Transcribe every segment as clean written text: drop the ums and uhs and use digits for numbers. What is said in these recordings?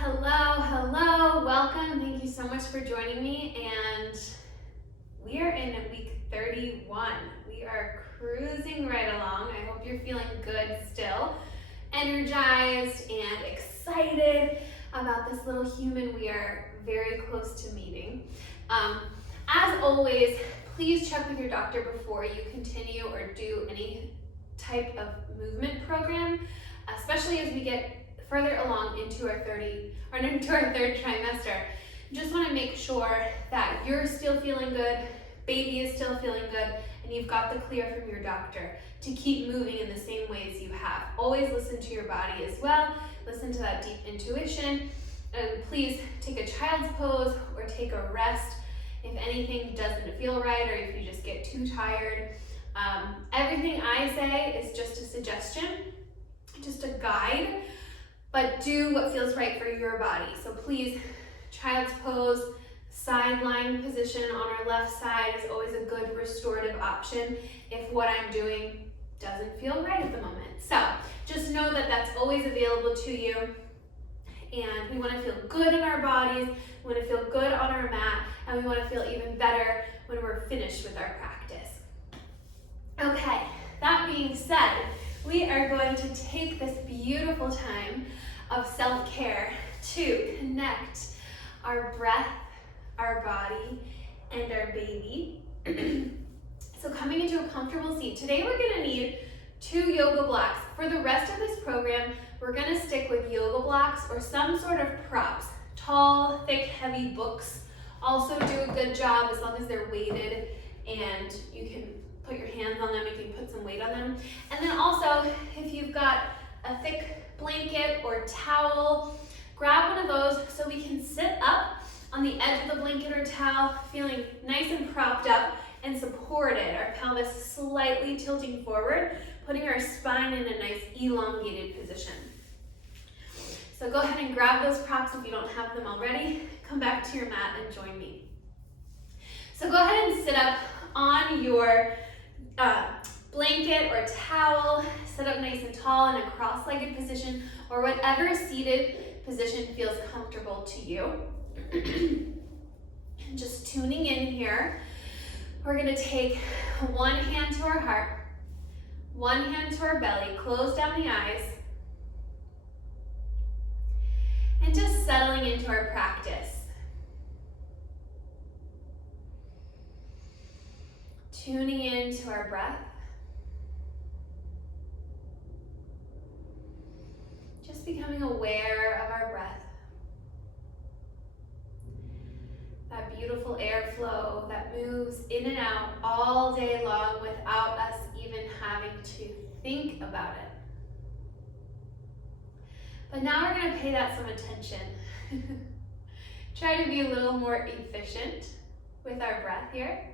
Hello, welcome. Thank you so much for joining me. And we are in week 31. We are cruising right along. I hope you're feeling good still, energized and excited about this little human we are very close to meeting. As always, please check with your doctor before you continue or do any type of movement program, especially as we get further along into our third trimester. Just want to make sure that you're still feeling good, baby is still feeling good, and you've got the clear from your doctor to keep moving in the same ways you have. Always listen to your body as well. Listen to that deep intuition, and please take a child's pose or take a rest if anything doesn't feel right or if you just get too tired. Everything I say is just a suggestion, just a guide, but do what feels right for your body. So please, child's pose, side lying position on our left side is always a good restorative option if what I'm doing doesn't feel right at the moment. So just know that that's always available to you. And we want to feel good in our bodies, we want to feel good on our mat, and we want to feel even better when we're finished with our practice. Okay, that being said, we are going to take this beautiful time of self-care to connect our breath, our body, and our baby. So coming into a comfortable seat. Today we're going to need 2 yoga blocks. For the rest of this program, we're going to stick with yoga blocks or some sort of props. Tall, thick, heavy books also do a good job as long as they're weighted and you can put your hands on them, you can put some weight on them. And then also, if you've got a thick blanket or towel, grab one of those so we can sit up on the edge of the blanket or towel, feeling nice and propped up and supported. Our pelvis slightly tilting forward, putting our spine in a nice elongated position. So go ahead and grab those props if you don't have them already. Come back to your mat and join me. So go ahead and sit up on your blanket or towel, sit up nice and tall in a cross-legged position or whatever seated position feels comfortable to you. Just tuning in here, we're going to take one hand to our heart, one hand to our belly, close down the eyes, and just settling into our practice. Tuning into our breath. Just becoming aware of our breath. That beautiful airflow that moves in and out all day long without us even having to think about it. But now we're going to pay that some attention. Try to be a little more efficient with our breath here.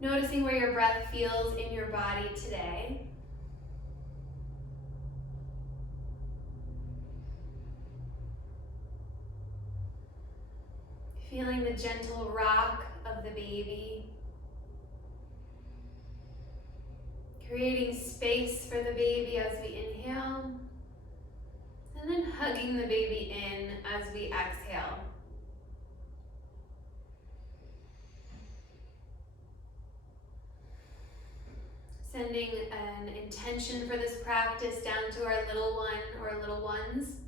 Noticing where your breath feels in your body today. Feeling the gentle rock of the baby. Creating space for the baby as we inhale. And then hugging the baby in as we exhale. Sending an intention for this practice down to our little one or little ones.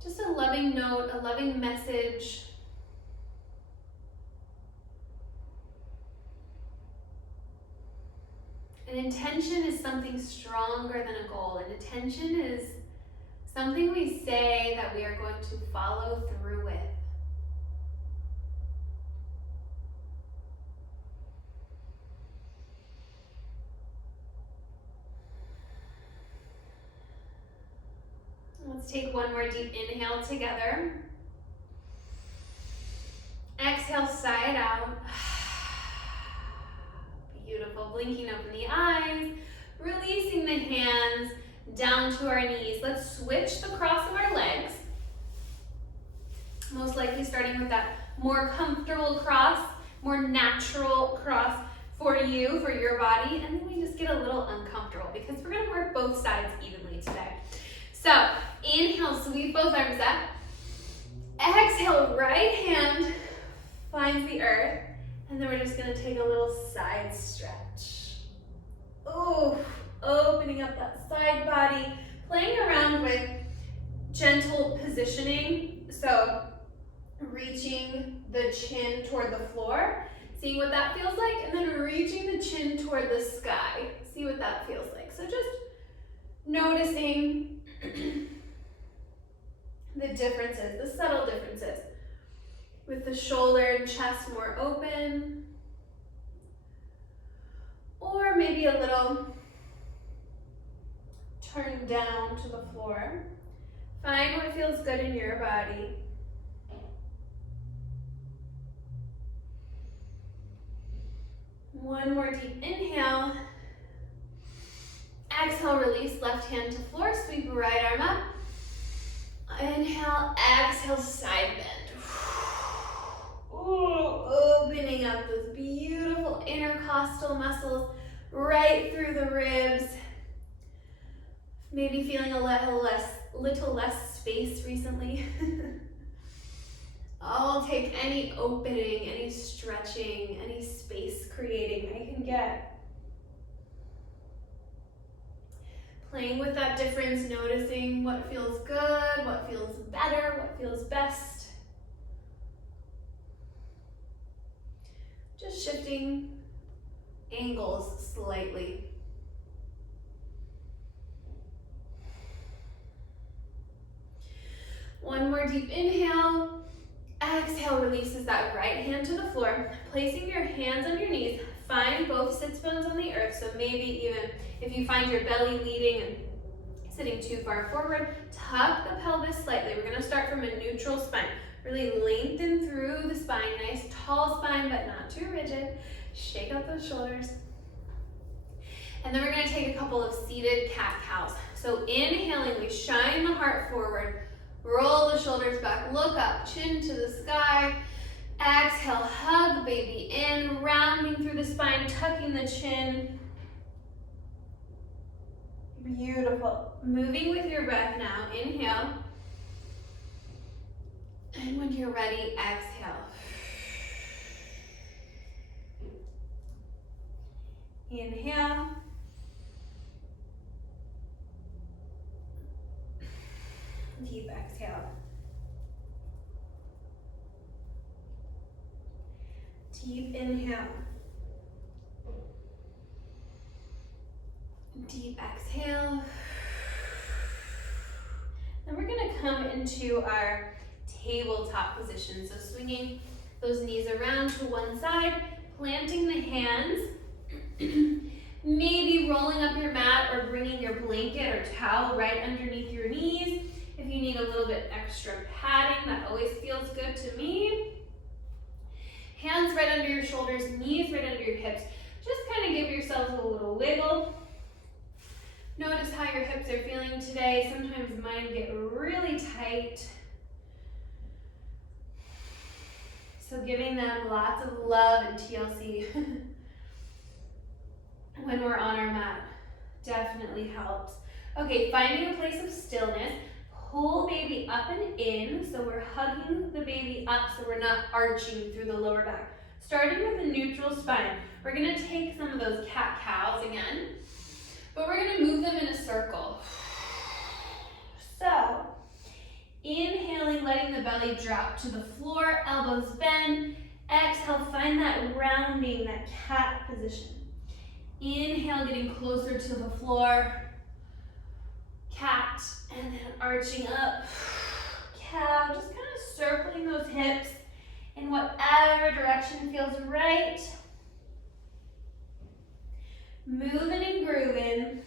Just a loving note, a loving message. An intention is something stronger than a goal. An intention is something we say that we are going to follow through with. Let's take one more deep inhale together. Exhale, side out. Beautiful. Blinking open the eyes, releasing the hands down to our knees. Let's switch the cross of our legs. Most likely starting with that more comfortable cross more natural cross for you, for your body, and then we just get a little uncomfortable because we're gonna work both sides evenly today. So inhale, sweep both arms up. Exhale, right hand finds the earth, and then we're just gonna take a little side stretch. Oh, opening up that side body, playing around with gentle positioning. So reaching the chin toward the floor, seeing what that feels like, and then reaching the chin toward the sky. See what that feels like. So just noticing the differences, the subtle differences, with the shoulder and chest more open, or maybe a little turn down to the floor. Find what feels good in your body. One more deep inhale. Exhale, release left hand to floor, sweep right arm up. Inhale, exhale, side bend. Ooh, opening up those beautiful intercostal muscles right through the ribs. Maybe feeling a little less space recently. I'll take any opening, any stretching, any space creating I can get. Playing with that difference, noticing what feels good, what feels better, what feels best. Just shifting angles slightly. One more deep inhale. Exhale, releases that right hand to the floor. Placing your hands on your knees, find both sits bones on the earth. So maybe even if you find your belly leading and sitting too far forward, tuck the pelvis slightly. We're gonna start from a neutral spine. Really lengthen through the spine, nice tall spine, but not too rigid. Shake out those shoulders. And then we're gonna take a couple of seated cat-cows. So inhaling, we shine the heart forward. Roll the shoulders back, look up, chin to the sky. Exhale, hug baby in, rounding through the spine, tucking the chin. Beautiful. Moving with your breath now, inhale. And when you're ready, exhale. Inhale. Deep exhale. Deep inhale. Deep exhale. Then we're going to come into our tabletop position. So swinging those knees around to one side, planting the hands, maybe rolling up your mat or bringing your blanket or towel right underneath your knees. If you need a little bit extra padding, that always feels good to me. Hands right under your shoulders, knees right under your hips. Just kind of give yourselves a little wiggle. Notice how your hips are feeling today. Sometimes mine get really tight. So giving them lots of love and TLC when we're on our mat definitely helps. Okay, finding a place of stillness. Pull baby up and in, so we're hugging the baby up so we're not arching through the lower back. Starting with a neutral spine, we're gonna take some of those cat-cows again, but we're gonna move them in a circle. So, inhaling, letting the belly drop to the floor, elbows bend. Exhale, find that rounding, that cat position. Inhale, getting closer to the floor. Cat, and then arching up. Cow, just kind of circling those hips in whatever direction feels right. Moving and grooving.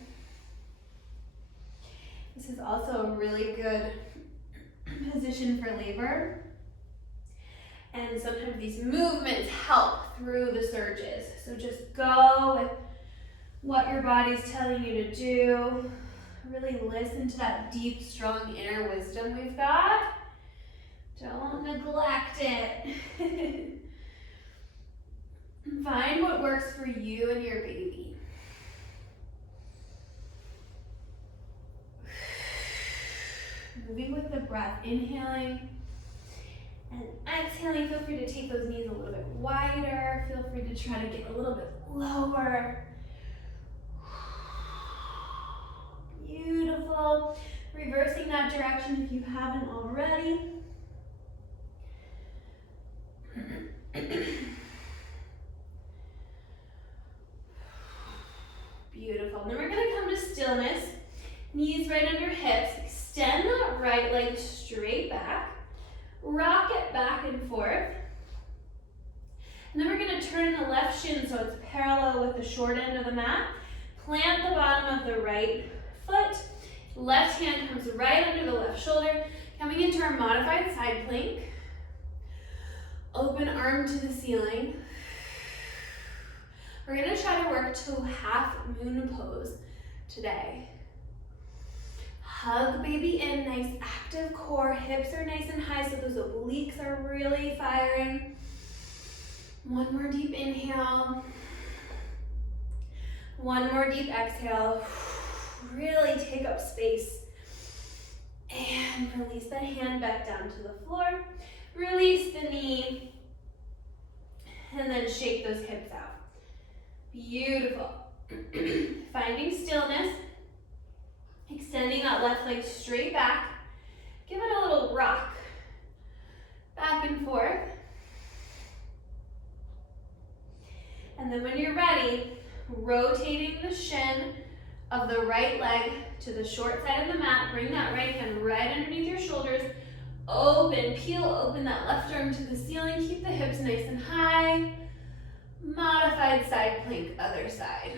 This is also a really good position for labor. And sometimes these movements help through the surges. So just go with what your body's telling you to do. Really listen to that deep, strong inner wisdom we've got. Don't neglect it. Find what works for you and your baby. Moving with the breath, inhaling and exhaling. Feel free to take those knees a little bit wider. Feel free to try to get a little bit lower. Beautiful. Reversing that direction if you haven't already. Beautiful. Then we're going to come to stillness. Knees right under hips. Extend that right leg straight back. Rock it back and forth. And then we're going to turn the left shin so it's parallel with the short end of the mat. Plant the bottom of the right foot. Left hand comes right under the left shoulder. Coming into our modified side plank. Open arm to the ceiling. We're going to try to work to half moon pose today. Hug baby in, nice active core. Hips are nice and high so those obliques are really firing. One more deep inhale. One more deep exhale. Really take up space. And release the hand back down to the floor. Release the knee. And then shake those hips out. Beautiful. Finding stillness. Extending that left leg straight back. Give it a little rock. Back and forth. And then when you're ready, rotating the shin of the right leg to the short side of the mat. Bring that right hand right underneath your shoulders. Open, peel open that left arm to the ceiling. Keep the hips nice and high. Modified side plank, other side.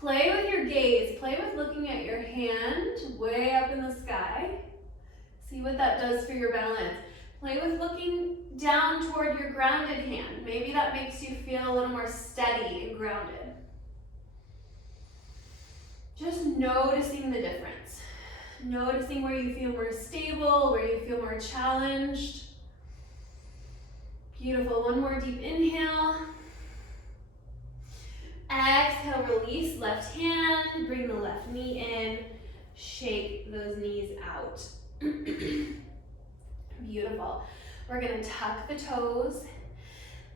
Play with your gaze. Play with looking at your hand way up in the sky. See what that does for your balance. Play with looking down toward your grounded hand. Maybe that makes you feel a little more steady and grounded. Just noticing the difference. Noticing where you feel more stable, where you feel more challenged. Beautiful. One more deep inhale. Exhale, release left hand. Bring the left knee in. Shake those knees out. Beautiful. We're going to tuck the toes.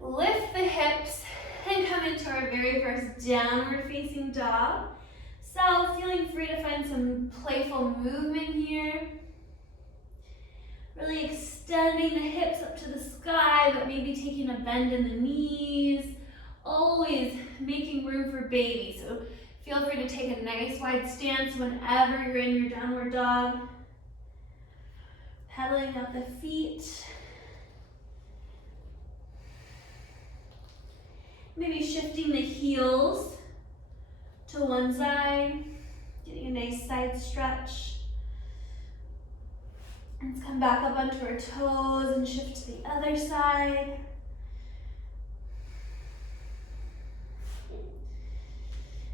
Lift the hips and come into our very first downward facing dog. So feeling free to find some playful movement here. Really extending the hips up to the sky, but maybe taking a bend in the knees. Always making room for baby. So feel free to take a nice wide stance whenever you're in your downward dog. Pedaling up the feet. Maybe shifting the heels to one side, getting a nice side stretch. Let's come back up onto our toes and shift to the other side.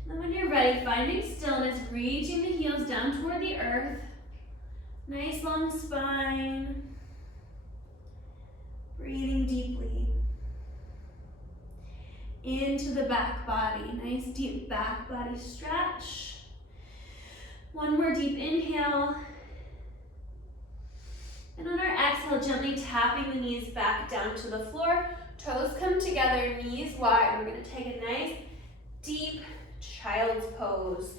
And when you're ready, finding stillness, reaching the heels down toward the earth. Nice long spine. Breathing deeply. Into the back body. Nice deep back body stretch. One more deep inhale. And on our exhale, gently tapping the knees back down to the floor. Toes come together, knees wide. We're going to take a nice deep child's pose.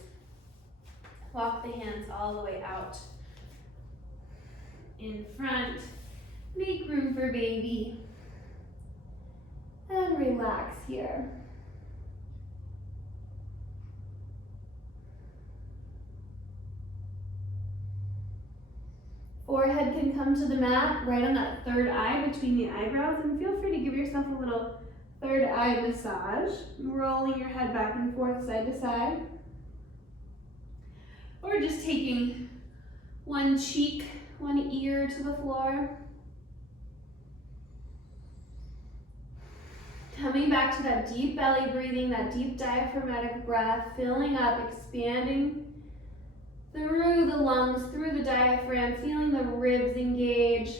Walk the hands all the way out in front. Make room for baby. And relax here. Forehead can come to the mat, right on that third eye between the eyebrows, and feel free to give yourself a little third eye massage, rolling your head back and forth side to side. Or just taking one cheek, one ear to the floor. Coming back to that deep belly breathing, that deep diaphragmatic breath, filling up, expanding through the lungs, through the diaphragm, feeling the ribs engage.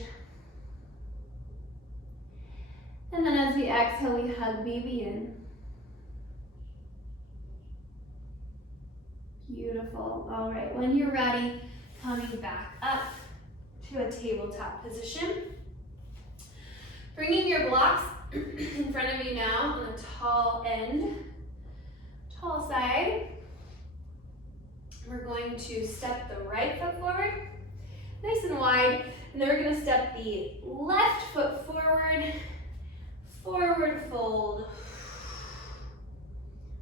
And then as we exhale, we hug baby in. Beautiful. All right, when you're ready, coming back up to a tabletop position. Bringing your blocks in front of you now on the tall end, tall side. We're going to step the right foot forward, nice and wide, and then we're going to step the left foot forward, forward fold.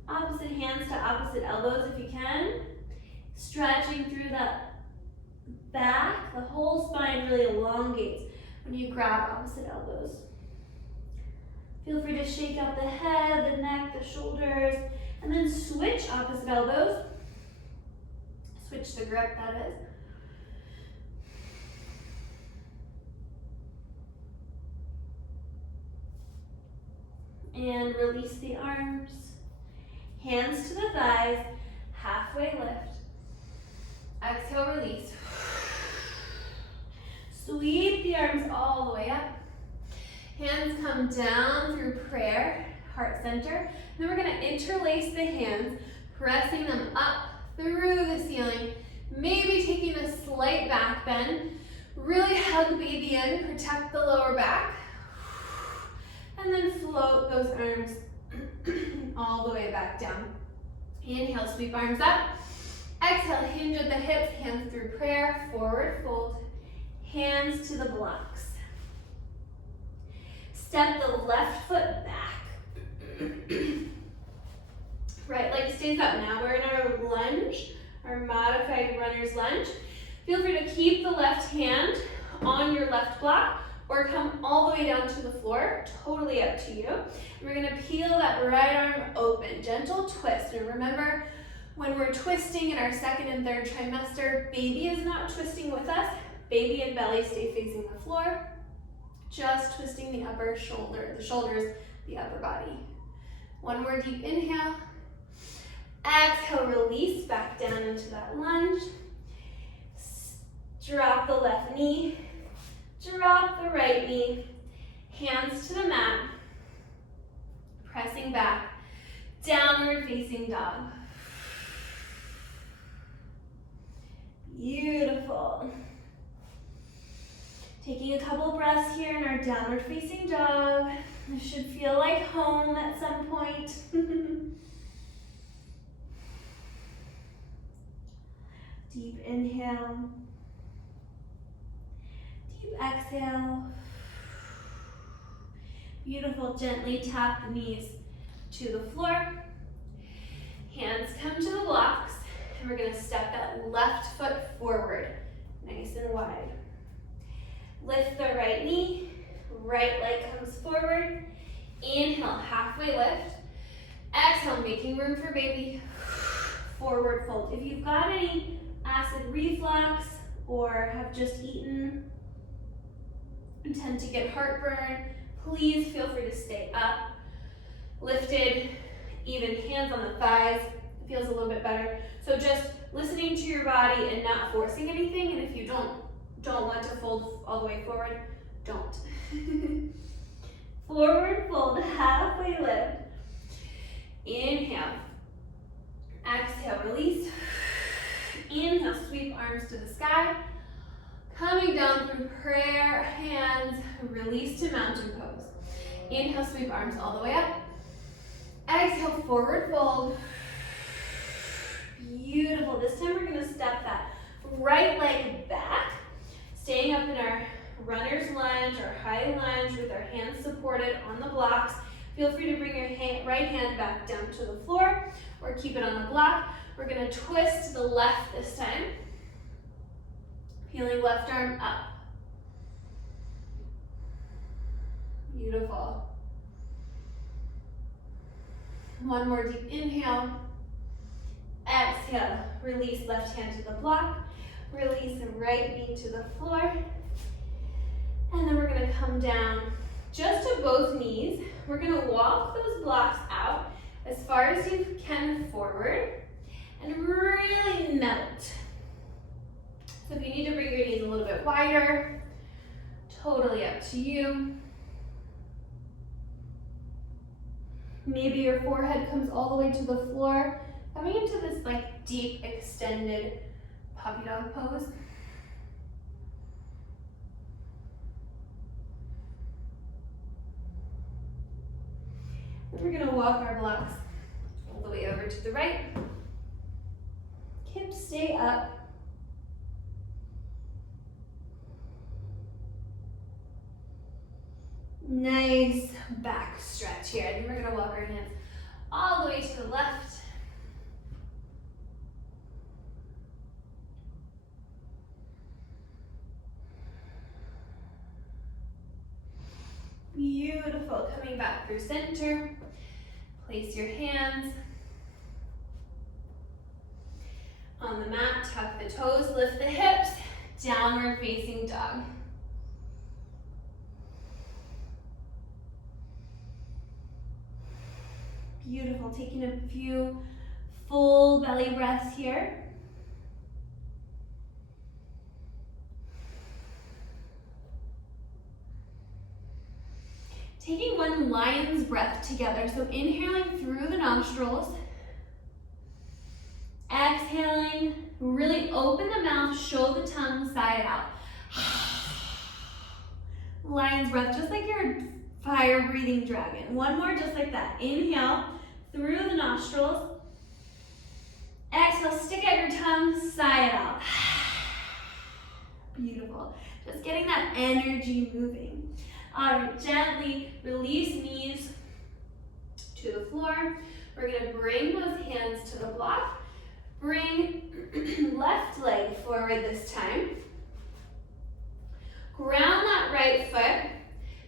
Opposite hands to opposite elbows if you can. Stretching through the back, the whole spine really elongates when you grab opposite elbows. Feel free to shake out the head, the neck, the shoulders, and then switch opposite elbows. Switch the grip, that is. And release the arms. Hands to the thighs, halfway lift. Exhale, release. Sweep the arms all the way up. Hands come down through prayer, heart center. Then we're going to interlace the hands, pressing them up through the ceiling. Maybe taking a slight back bend. Really hug baby in, protect the lower back. And then float those arms all the way back down. Inhale, sweep arms up. Exhale, hinge at the hips, hands through prayer, forward fold. Hands to the blocks. Step the left foot back. Right leg stays up. Now we're in our lunge, our modified runner's lunge. Feel free to keep the left hand on your left block or come all the way down to the floor, totally up to you. We're gonna peel that right arm open, gentle twist. And remember, when we're twisting in our second and third trimester, baby is not twisting with us. Baby and belly stay facing the floor, just twisting the upper shoulder, the shoulders, the upper body. One more deep inhale. Exhale, release back down into that lunge. Drop the left knee, drop the right knee, hands to the mat, pressing back, downward facing dog. Beautiful. Taking a couple breaths here in our downward facing dog. This should feel like home at some point. Deep inhale. Deep exhale. Beautiful. Gently tap the knees to the floor. Hands come to the blocks. And we're going to step that left foot forward, nice and wide. Lift the right knee, right leg comes forward. Inhale, halfway lift. Exhale, making room for baby. Forward fold. If you've got any acid reflux or have just eaten and tend to get heartburn, please feel free to stay up. Lifted, even hands on the thighs. It feels a little bit better. So just listening to your body and not forcing anything. And if you don't want to fold all the way forward, don't. Forward fold, halfway lift. Inhale. Exhale, release. Inhale, sweep arms to the sky. Coming down through prayer, hands, release to mountain pose. Inhale, sweep arms all the way up. Exhale, forward fold. Beautiful. This time we're going to step that right leg back, staying up in our runner's lunge or high lunge with our hands supported on the blocks. Feel free to bring your right hand back down to the floor or keep it on the block. We're going to twist to the left this time. Peeling left arm up. Beautiful. One more deep inhale. Exhale, release left hand to the block. Release the right knee to the floor. And then we're gonna come down just to both knees. We're gonna walk those blocks out as far as you can forward and really melt. So if you need to bring your knees a little bit little bit wider. Totally up to you. Forward fold, halfway lift. Inhale, sweep arms all the way up. Exhale, release. Inhale, sweep arms all the way up. Exhale, forward fold. Maybe your forehead comes all the way to the floor, coming into this like deep extended puppy dog pose. And we're gonna walk our blocks all the way over to the right. Hips stay up. Nice back stretch here. And we're gonna walk our hands all the way to the left. Beautiful. Coming back through center. Place your hands on the mat. Tuck the toes, lift the hips. Downward facing dog. Beautiful. Taking a few full belly breaths here. Taking one lion's breath together. So inhaling through the nostrils. Exhaling, really open the mouth, show the tongue side out. Lion's breath, just like your fire breathing dragon. One more just like that. Inhale through the nostrils. Exhale, stick out your tongue, sigh it out. Beautiful. Just getting that energy moving. All right, gently release knees to the floor. We're gonna bring those hands to the block. Bring left leg forward this time. Ground that right foot.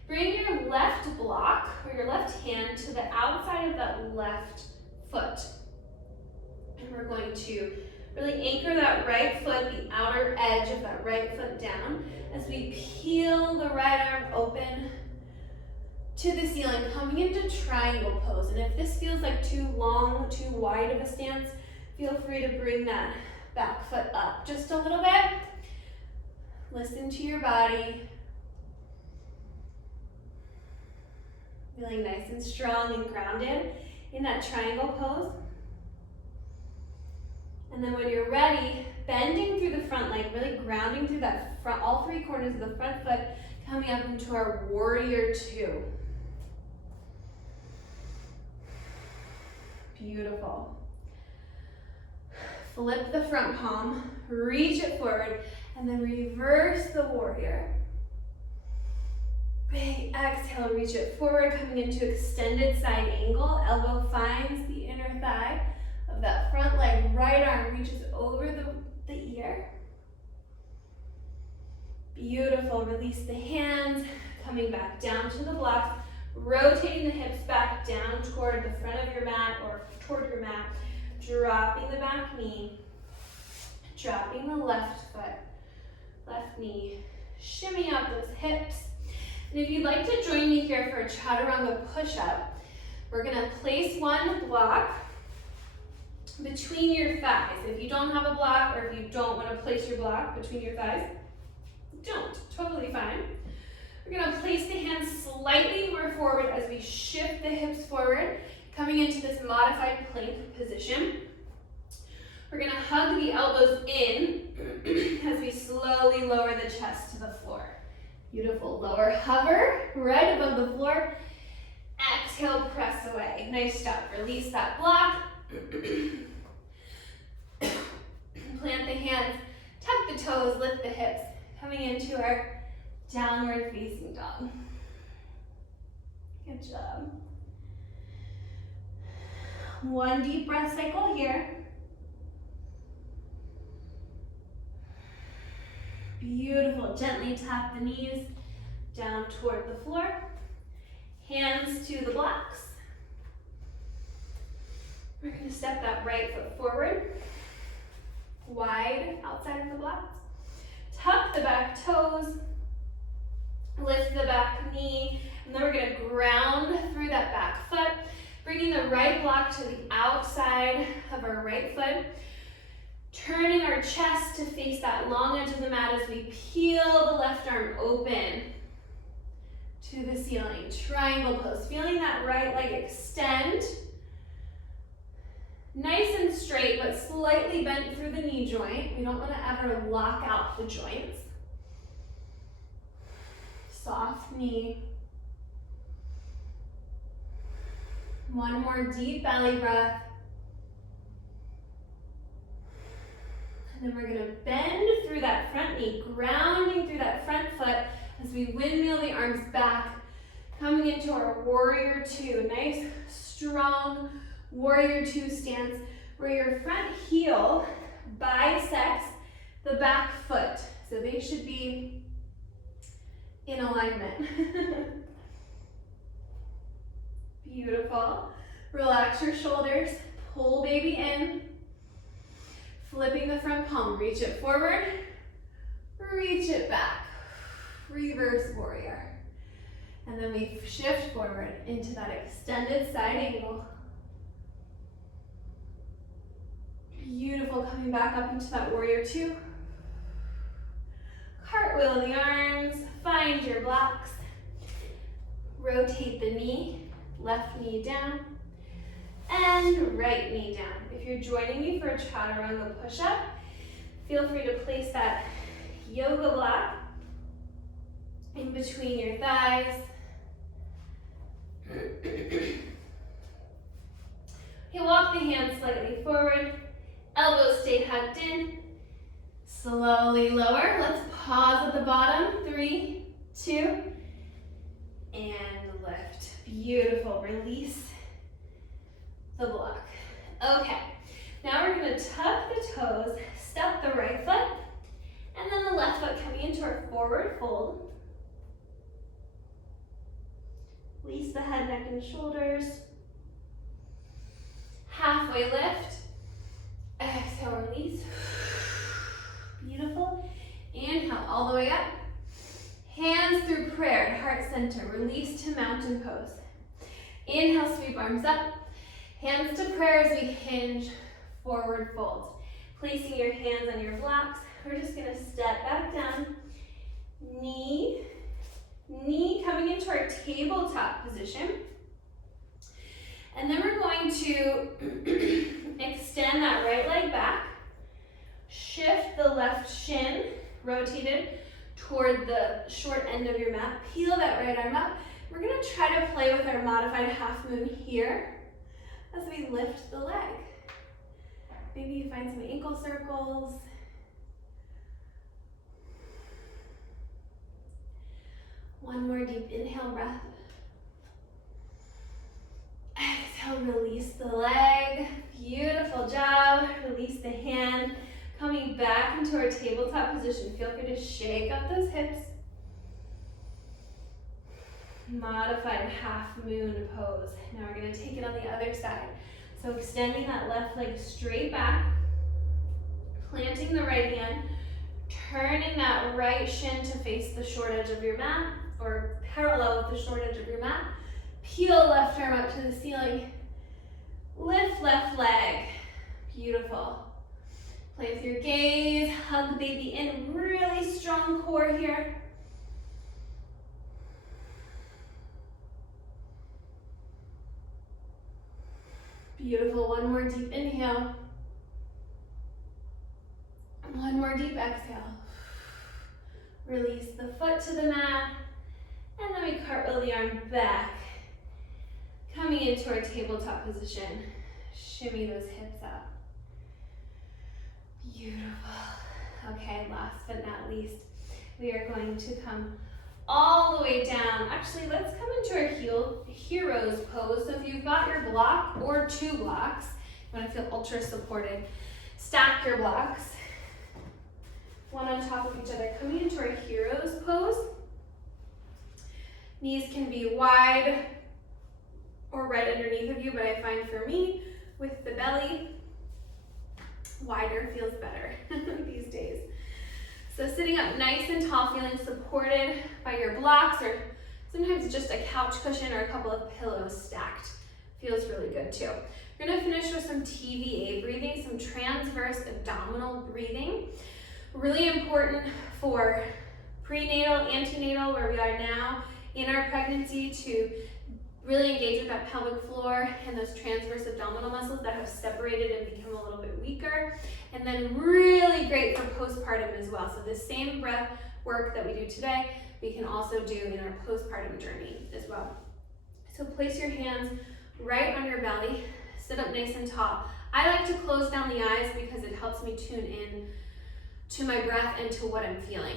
Bring your left block or your left hand to the outside of that left foot. And we're going to really anchor that right foot, the outer edge of that right foot down as we peel the right arm open to the ceiling, coming into triangle pose. And if this feels like too long, too wide of a stance, feel free to bring that back foot up just a little bit. Listen to your body. Feeling nice and strong and grounded in that triangle pose. And then when you're ready, bending through the front leg, really grounding through that front, all three corners of the front foot, coming up into our warrior two. Beautiful. Flip the front palm, reach it forward, and then reverse the warrior. Big exhale, reach it forward, coming into extended side angle. Elbow finds the inner thigh of that front leg. Right arm reaches over the ear. Beautiful. Release the hands, coming back down to the blocks, rotating the hips back down toward the front of your mat or toward your mat, dropping the back knee, dropping the left foot, left knee, shimmy out those hips. And if you'd like to join me here for a chaturanga push-up, we're gonna place one block between your thighs. If you don't have a block or if you don't wanna place your block between your thighs, don't, totally fine. We're gonna place the hands slightly more forward as we shift the hips forward, coming into this modified plank position. We're gonna hug the elbows in as we slowly lower the chest to the floor. Beautiful. Lower hover right above the floor. Exhale, press away. Nice job. Release that block. Plant the hands, tuck the toes, lift the hips, coming into our downward facing dog. Good job. One deep breath cycle here. Beautiful. Gently tap the knees down toward the floor. Hands to the blocks. We're going to step that right foot forward. Wide outside of the blocks. Tuck the back toes. Lift the back knee. And then we're going to ground through that back foot. Bringing the right block to the outside of our right foot. Turning our chest to face that long edge of the mat as we peel the left arm open. to the ceiling. Triangle pose, feeling that right leg extend. Nice and straight, but slightly bent through the knee joint. We don't want to ever lock out the joints. Soft knee. One more deep belly breath. And then we're gonna bend through that front knee, grounding through that front foot as we windmill the arms back, coming into our warrior two. Nice, strong warrior two stance where your front heel bisects the back foot. So they should be in alignment. Beautiful. Relax your shoulders, pull baby in. Flipping the front palm, reach it forward, reach it back. Reverse warrior. And then we shift forward into that extended side angle. Beautiful, coming back up into that warrior two. Cartwheel the arms, find your blocks. Rotate the knee, left knee down, and right knee down. If you're joining me for a chaturanga push-up, feel free to place that yoga block in between your thighs. You walk the hands slightly forward, elbows stay hugged in. Slowly lower. Let's pause at the bottom. 3, 2, and lift. Beautiful. Release the block. Okay, now we're going to tuck the toes, step the right foot, and then the left foot coming into our forward fold. Release the head, neck, and shoulders. Halfway lift. Exhale, release. Beautiful. Inhale all the way up. Hands through prayer, heart center. Release to mountain pose. Inhale, sweep arms up. Hands to prayer as we hinge, forward fold. Placing your hands on your blocks, we're just gonna step back down. Knee coming into our tabletop position. And then we're going to extend that right leg back. Shift the left shin, rotated toward the short end of your mat. Peel that right arm up. We're gonna try to play with our modified half moon here as we lift the leg. Maybe you find some ankle circles. One more deep inhale breath. Exhale, release the leg. Beautiful job. Release the hand. Coming back into our tabletop position. Feel free to shake up those hips. Modified half moon pose. Now we're going to take it on the other side. So extending that left leg straight back, planting the right hand, turning that right shin to face the short edge of your mat or parallel with the short edge of your mat. Peel left arm up to the ceiling. Lift left leg. Beautiful. Play with your gaze, hug the baby in, really strong core here. Beautiful, one more deep inhale. One more deep exhale. Release the foot to the mat, and then we cartwheel the arm back. Coming into our tabletop position, shimmy those hips up. Beautiful. Okay, last but not least, we are going to come all the way down. Actually, let's come into our hero's pose. So if you've got your block or 2 blocks, you want to feel ultra supported, stack your blocks, one on top of each other. Coming into our hero's pose. Knees can be wide or right underneath of you, but I find for me, with the belly, wider feels better these days. So sitting up nice and tall, feeling supported by your blocks, or sometimes just a couch cushion or a couple of pillows stacked. Feels really good too. We're gonna finish with some TVA breathing, some transverse abdominal breathing. Really important for prenatal, antenatal, where we are now, in our pregnancy to really engage with that pelvic floor and those transverse abdominal muscles that have separated and become a little bit weaker. And then really great for postpartum as well. So the same breath work that we do today, we can also do in our postpartum journey as well. So place your hands right on your belly, sit up nice and tall. I like to close down the eyes because it helps me tune in to my breath and to what I'm feeling.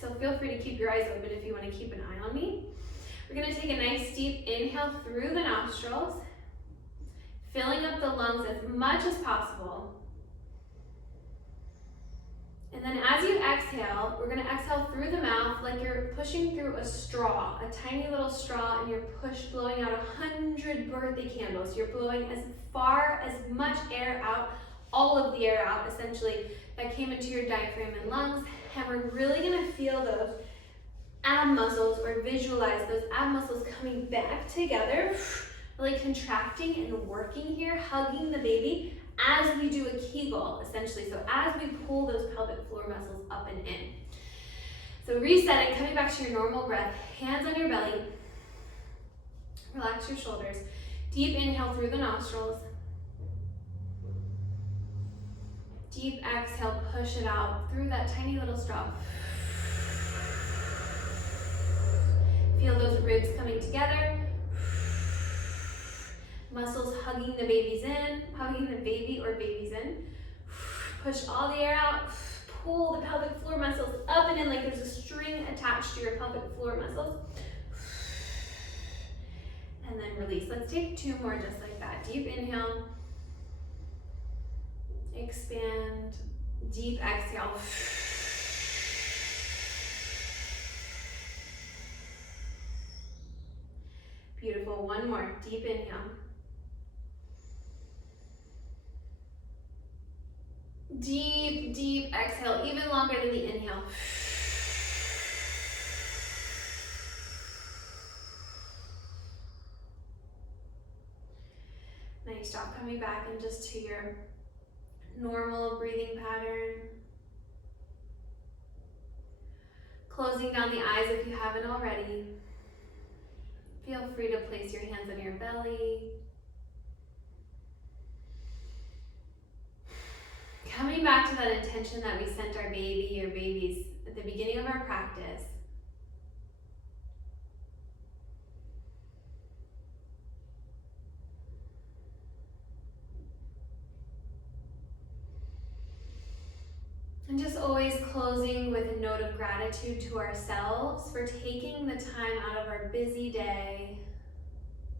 So feel free to keep your eyes open if you want to keep an eye on me. We're going to take a nice deep inhale through the nostrils, filling up the lungs as much as possible. And then as you exhale, we're going to exhale through the mouth like you're pushing through a straw, a tiny little straw, and you're blowing out 100 birthday candles. You're blowing as much air out, all of the air out essentially that came into your diaphragm and lungs. And we're really going to feel those ab muscles, or visualize those ab muscles coming back together, really contracting and working here, hugging the baby as we do a Kegel, essentially. So as we pull those pelvic floor muscles up and in. So resetting, coming back to your normal breath, hands on your belly, relax your shoulders, deep inhale through the nostrils, deep exhale, push it out through that tiny little straw. Feel those ribs coming together. Muscles hugging the babies in, hugging the baby or babies in. Push all the air out. Pull the pelvic floor muscles up and in like there's a string attached to your pelvic floor muscles. And then release. Let's take 2 more just like that. Deep inhale. Expand. Deep exhale. Beautiful. 1 more. Deep inhale. Deep, deep exhale, even longer than the inhale. Nice job. Coming back and just to your normal breathing pattern. Closing down the eyes if you haven't already. Feel free to place your hands on your belly. Coming back to that intention that we sent our baby or babies at the beginning of our practice. And just always closing with a note of gratitude to ourselves for taking the time out of our busy day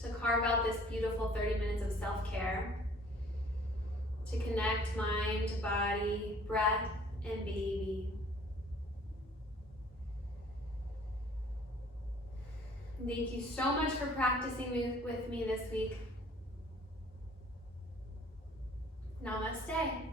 to carve out this beautiful 30 minutes of self-care, to connect mind, body, breath, and baby. Thank you so much for practicing with me this week. Namaste.